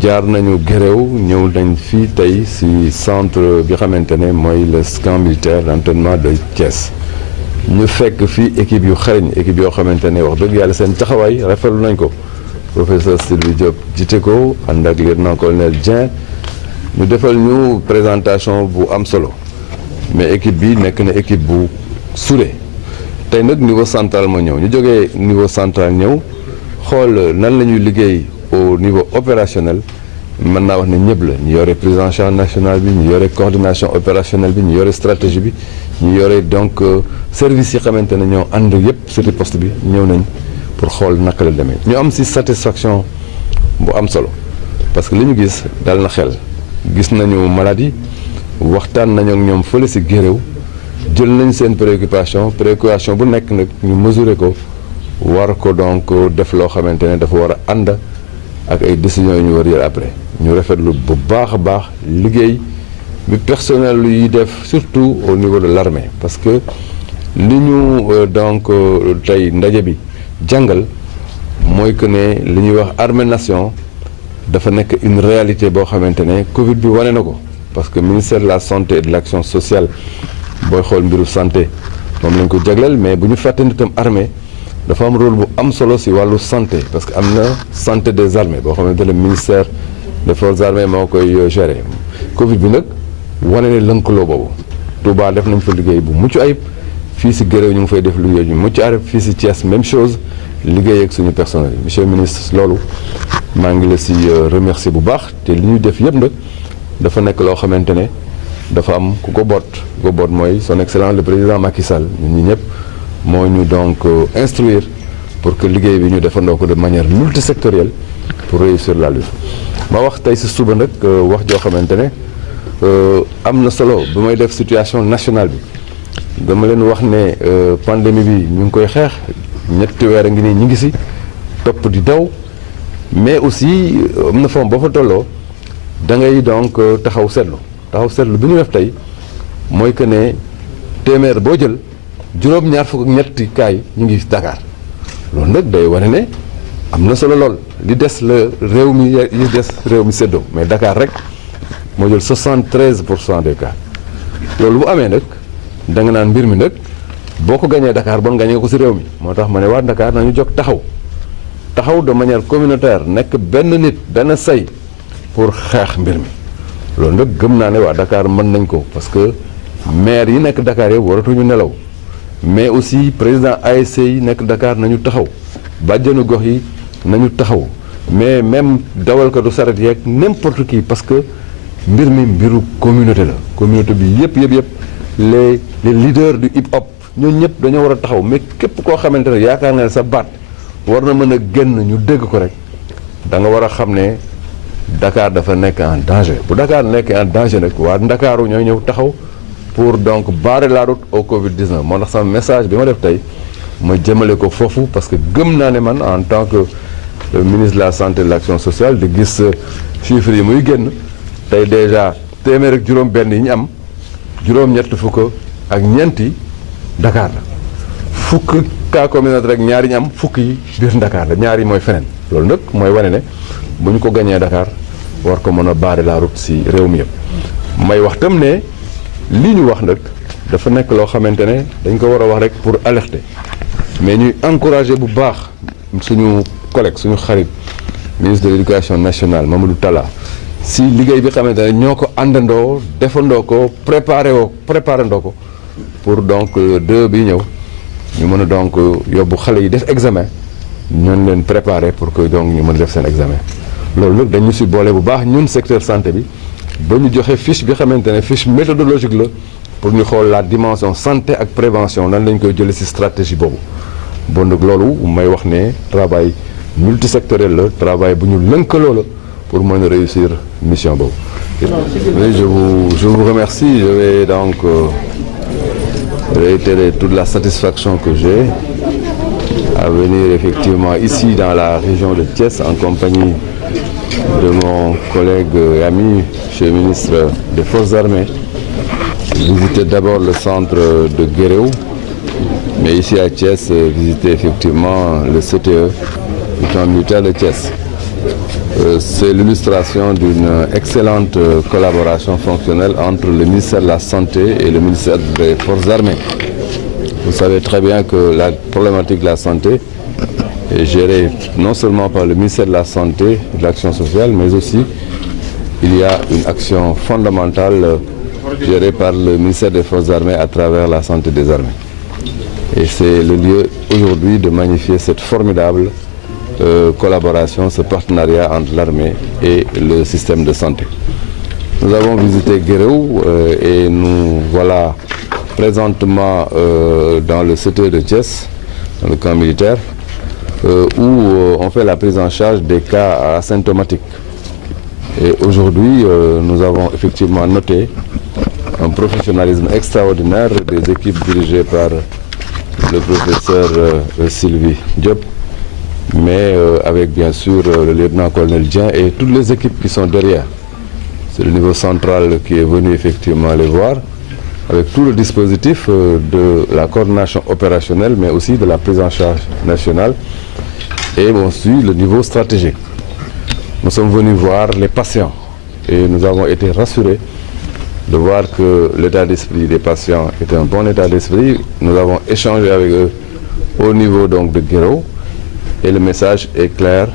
jaar nañu Guéréo ñëw nañ fii tey ci centre bi xamante ne mooy le camp militaire d'entraînement de Thiès ñu fekk fii équipe yu xarañ équipe yoo xamante ne wax dëgg yàlla seen taxawaay rafetlu nañ ko professeur Sylvie Diop jiite ko ànd ak lieutenant-colonel Dieng ñu defal ñu présentation bu am solo mais équipe bi nekk na équipe bu soudée tey nag niveau central ma ñëw ñu jógee niveau central ñëw xool nan la ñuy liggéey au niveau opérationnel mën naa wax ne ñëpp la ñu yore prise en charge nationale bi ñu yore coordination opérationnelle bi ñu yore stratégie bi ñu yore donc service yi xamante ne ñoo ànd yëpp sur poste bi ñëw nañ pour xool naka la demee ñu am ci satisfaction bu am solo parce que li ñu gis dal na xel gis nañu maladie waxtaan nañu ak ñoom fële ci Guéréo jël nañ seen préoccupation bu nekk nag ñu mesurer ko war ko donc def loo xamante ne dafa war a ànd ak ay décisions yu ñu war a jël après ñu rafetlu bu baax a baax liggéey bi personnel yi def surtout au niveau de l'armée parce que li ñu donc tey ndaje bi jàngal mooy que ne li ñuy wax armée nation dafa nekk une réalité boo xamante ne Covid bi wane na ko parce que ministère de la santé et de l'action sociale booy xool mbiru santé moom lañ ko jagleel mais bu ñu fàtte nitam armée dafa am rôle bu am solo ci wàllu santé parce que am na santé des armées boo xamante ne ministère des forces armées moo koy gérer Covid bi nag wane ne lënkaloo boobu Touba def nañ fa liggéey bu mucc ayib fii ci Guéréo ñu ngi fay def liggéey ñu mucc ayib fii ci Thiès même chose liggéey ak suñu personnel yi monsieur le ministre loolu maa ngi la ci remercier bu baax te li ñu def yëpp nag dafa nekk loo xamante ne dafa am ku ko boot mooy son excellence le président Macky Sall ñun ñi ñëpp moo ñu donc instruire pour que liggéey bi ñu defandoo ko de manière multisectorielle pour réussir la lutte ma wax tey ci suba nag wax joo xamante ne am na solo bu may def situation nationale bi dama leen wax ne pandémie bi ñu ngi koy xeex ñetti weer a ngi nii ñu ngi ci topp di daw mais aussi am na forme boo fa tolloo da ngay donc taxaw seetlu bi ñu def tey mooy que ne téeméer boo jël juróom-ñaar fukk ak ñetti kaay ñu ngi Dakar loolu nag day wane ne am na solo lool li des la réew mi séddoo mais Dakar rek moo jël 73% des cas loolu bu amee nag da nga naan mbir mi nag boo ko gañee Dakar bon gañee ko ci réew mi moo tax ma ne waa Dakar nañu jóg taxaw de manière communautaire nekk benn nit benn say pour xeex mbir mi loolu nag gëm naa ne waa Dakar mën nañ ko parce que maire yi nekk Dakar yëpp waratuñu nelaw mais aussi président ASC yi nekk Dakar nañu taxaw bàjjanu gox yi nañu taxaw mais même dawalkatu saret yeeg n'importe qui parce que mbir mi mbiru communauté la communauté bi yëpp les leaders du hip hop ñooñu ñëpp dañoo war a taxaw mais képp koo xamante ne yaakaar na sa baat war na mën a génn ñu dégg ko rek da nga war a xam ne Dakar dafa nekk en danger bu Dakar nekk en danger nag waa Ndakaaru ñooy ñëw taxaw pour donc barrer la route au Covid-19 moo tax sama message bi ma def tey ma jëmale ko foofu parce que gëm naa ne man en tant que ministre de la santé et de l'action sociale di gis chiffres yi muy génn tey déjà téeméer ak juróom-benn yi ñu am juróom-ñett fukk ak ñeenti Dakar la fukk cas communautaire rek ñaari ñu am fukk yi biir Dakar la ñaari mooy feneen loolu nag mooy wane ne bu ñu ko gañee Dakar war ko mën a barrer la route ci réew mi yëpp may wax tam ne lii ñu wax nag dafa nekk loo xamante ne dañ ko war a wax rek pour alerter mais ñuy encourager bu baax suñu collègue suñu xarit ministre de l'éducation nationale Mamadou Talla si liggéey bi xamante ne ñoo ko àndandoo defandoo ko préparandoo ko pour donc deux bi ñëw ñu mën a donc yóbbu xale yi def examen ñoon leen préparer pour que donc ñu mën a def seen examen loolu nag dañu si boole bu baax ñun secteur santé bi ba ñu joxe fiche bi xamante ne fiche méthodologique la pour ñu xool la dimension santé ak prévention nan lañ koy jëlee ci stratégie boobu bon nag loolu may wax ne travail multisectoriel la travail bu ñu lënkaloo la pour mën a réussir mission boobu. Oui, je vous remercie. Je vais donc réitérer toute la satisfaction que j'ai à venir effectivement ici dans la région de Thiès en compagnie de mon collègue et ami, monsieur le ministre des Forces armées, visiter d'abord le centre de Guéréo, mais ici à Thiès, visiter effectivement le CTE, le camp militaire de Thiès. C'est l'illustration d'une excellente collaboration fonctionnelle entre le ministère de la Santé et le ministère des Forces armées. Vous savez très bien que la problématique de la santé est gérée non seulement par le ministère de la Santé et de l'Action sociale, mais aussi il y a une action fondamentale gérée par le ministère des Forces armées à travers la santé des armées. Et c'est le lieu aujourd'hui de magnifier cette formidable collaboration, ce partenariat entre l'armée et le système de santé. Nous avons visité Guéréo et nous voilà présentement dans le CTE de Thiès, dans le camp militaire, où on fait la prise en charge des cas asymptomatiques. Et aujourd'hui, nous avons effectivement noté un professionnalisme extraordinaire des équipes dirigées par le professeur Sylvie Diop, mais avec bien sûr le lieutenant-colonel Dien et toutes les équipes qui sont derrière. C'est le niveau central qui est venu effectivement les voir, avec tout le dispositif de la coordination opérationnelle, mais aussi de la prise en charge nationale, et aussi le niveau stratégique. Nous sommes venus voir les patients et nous avons été rassurés de voir que l'état d'esprit des patients est un bon état d'esprit. Nous avons échangé avec eux au niveau donc de Guéréo et le message est clair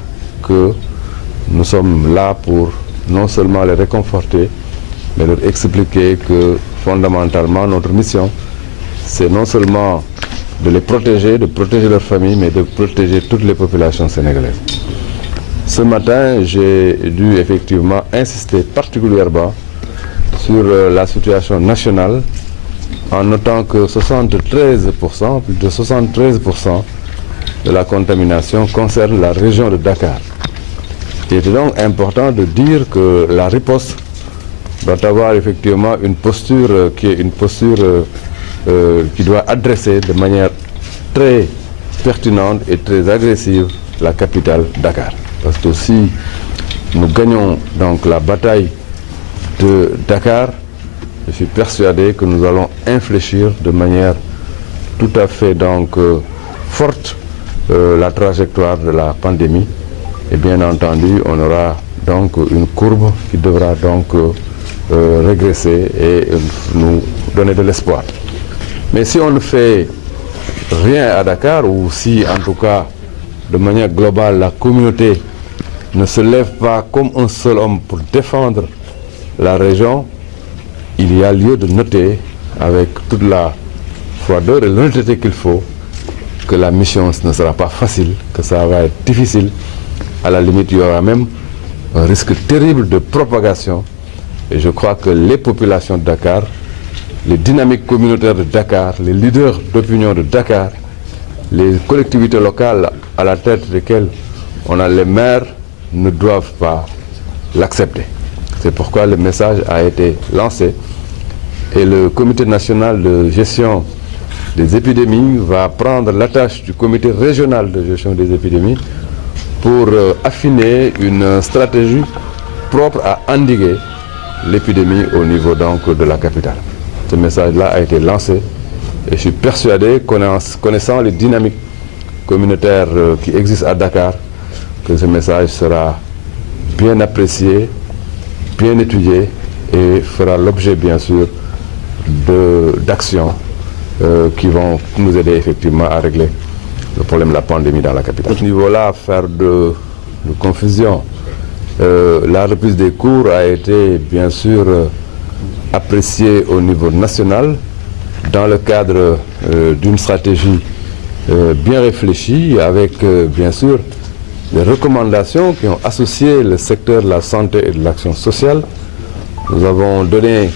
que nous sommes là pour non seulement les réconforter, mais leur expliquer que fondamentalement notre mission, c'est non seulement de les protéger, de protéger leur famille, mais de protéger toutes les populations sénégalaises. Ce matin, j'ai dû effectivement insister particulièrement sur la situation nationale, en notant que 73%, plus de 73% de la contamination concerne la région de Dakar. Il était donc important de dire que la riposte doit avoir effectivement une posture qui est une posture qui doit adresser de manière très pertinente et très agressive la capitale Dakar. Parce que si nous gagnons donc la bataille de Dakar, je suis persuadé que nous allons infléchir de manière tout à fait donc forte la trajectoire de la pandémie. Et bien entendu, on aura donc une courbe qui devra donc régresser et nous donner de l'espoir. Mais si on ne fait rien à Dakar, ou si en tout cas de manière globale la communauté ne se lève pas comme un seul homme pour défendre la région, il y a lieu de noter avec toute la froideur et l'honnêteté qu'il faut que la mission ne sera pas facile, que ça va être difficile. À la limite, il y aura même un risque terrible de propagation. Et je crois que les populations de Dakar, les dynamiques communautaires de Dakar, les leaders d'opinion de Dakar, les collectivités locales à la tête desquelles on a les maires, ne doivent pas l'accepter. C'est pourquoi le message a été lancé et le comité national de gestion des épidémies va prendre la tâche du comité régional de gestion des épidémies pour affiner une stratégie propre à endiguer l'épidémie au niveau donc de la capitale. Ce message-là a été lancé et je suis persuadé, connaissant les dynamiques communautaires qui existent à Dakar, que ce message sera bien apprécié, bien étudié et fera l'objet bien sûr d'actions qui vont nous aider effectivement à régler le problème de la pandémie dans la capitale. À ce niveau-là, faire de confusion. La reprise des cours a été bien sûr appréciée au niveau national dans le cadre d'une stratégie bien réfléchie avec bien sûr des recommandations qui ont associé le secteur de la santé et de l'action sociale. Nous avons donné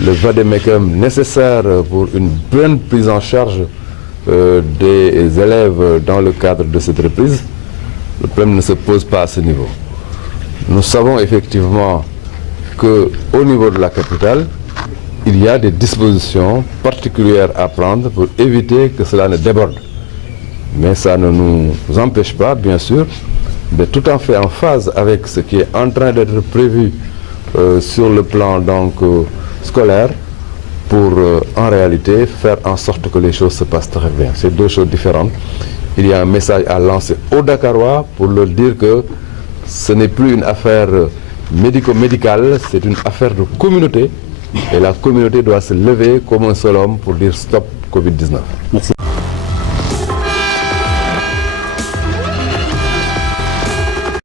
le vade-mecum nécessaire pour une bonne prise en charge des élèves dans le cadre de cette reprise. Le problème ne se pose pas à ce niveau. Nous savons effectivement qu'au niveau de la capitale, il y a des dispositions particulières à prendre pour éviter que cela ne déborde. Mais ça ne nous empêche pas, bien sûr, d'être tout à fait en phase avec ce qui est en train d'être prévu sur le plan donc, scolaire pour en réalité faire en sorte que les choses se passent très bien. C'est deux choses différentes. Il y a un message à lancer aux Dakarois pour leur dire que ce n'est plus une affaire médico-médicale, c'est une affaire de communauté et la communauté doit se lever comme un seul homme pour dire stop Covid-19. Merci.